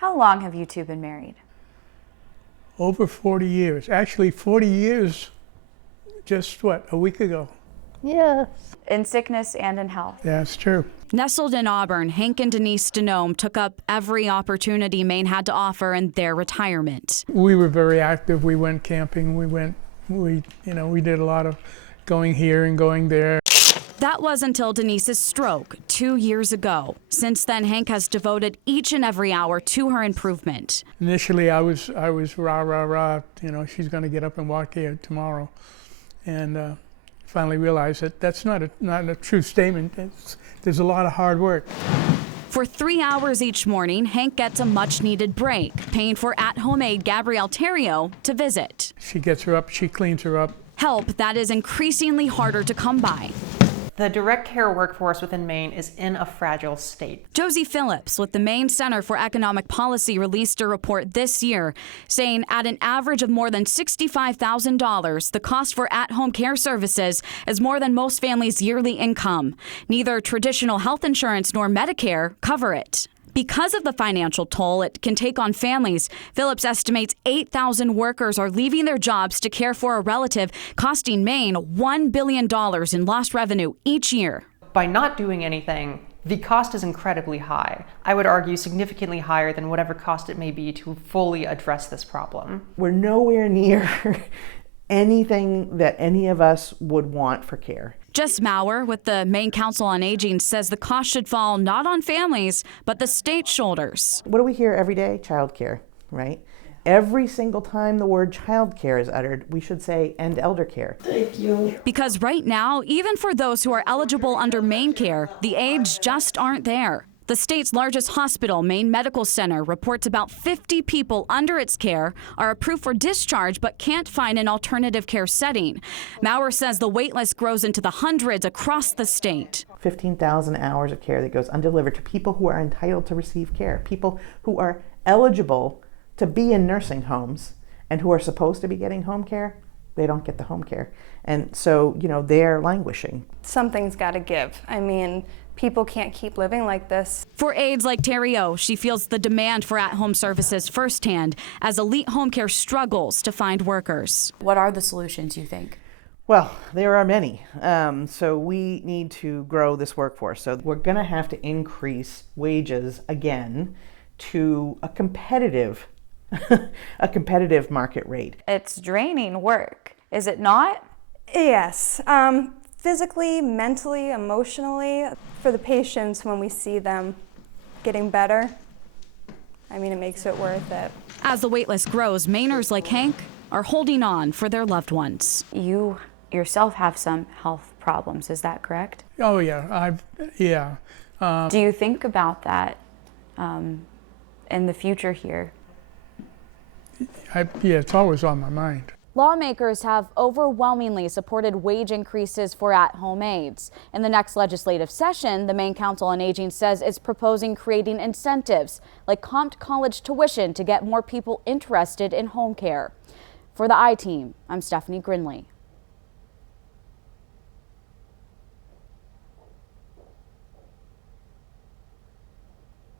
How long have you two been married? Over 40 years. Actually, 40 years, just what, a week ago? Yes. In sickness and in health. Yeah, it's true. Nestled in Auburn, Hank and Denise Stenome took up every opportunity Maine had to offer in their retirement. We were very active. We went camping. We did a lot of going here and going there. That was until Denise's stroke 2 years ago. Since then, Hank has devoted each and every hour to her improvement. Initially, I was rah, rah, rah, she's going to get up and walk here tomorrow. And finally realized that that's not a true statement. There's a lot of hard work. For 3 hours each morning, Hank gets a much-needed break, paying for at-home aide Gabrielle Theriot to visit. She gets her up, she cleans her up. Help that is increasingly harder to come by. The direct care workforce within Maine is in a fragile state. Josie Phillips with the Maine Center for Economic Policy released a report this year saying at an average of more than $65,000, the cost for at-home care services is more than most families' yearly income. Neither traditional health insurance nor Medicare cover it. Because of the financial toll it can take on families, Phillips estimates 8,000 workers are leaving their jobs to care for a relative, costing Maine $1 billion in lost revenue each year. By not doing anything, the cost is incredibly high. I would argue significantly higher than whatever cost it may be to fully address this problem. We're nowhere near anything that any of us would want for care. Jess Maurer with the Maine Council on Aging says the cost should fall not on families, but the state's shoulders. What do we hear every day? Childcare, right? Every single time the word childcare is uttered, we should say, and elder care. Thank you. Because right now, even for those who are eligible under Maine care, the aides just aren't there. The state's largest hospital, Maine Medical Center, reports about 50 people under its care are approved for discharge but can't find an alternative care setting. Maurer says the wait list grows into the hundreds across the state. 15,000 hours of care that goes undelivered to people who are entitled to receive care, people who are eligible to be in nursing homes and who are supposed to be getting home care. They don't get the home care. And so, they're languishing. Something's got to give. I mean, people can't keep living like this. For aides like Theriot, she feels the demand for at-home services firsthand as elite home care struggles to find workers. What are the solutions, you think? Well, there are many. So we need to grow this workforce. So we're going to have to increase wages again to a competitive market rate. It's draining work, is it not? Yes. Physically, mentally, emotionally, for the patients when we see them getting better, I mean, it makes it worth it. As the waitlist grows, Mainers like Hank are holding on for their loved ones. You yourself have some health problems, is that correct? Oh yeah, Do you think about that in the future here? It's always on my mind. Lawmakers have overwhelmingly supported wage increases for at-home aides. In the next legislative session, the Maine Council on Aging says it's proposing creating incentives like comped college tuition to get more people interested in home care. For the I-Team, I'm Stephanie Grinley.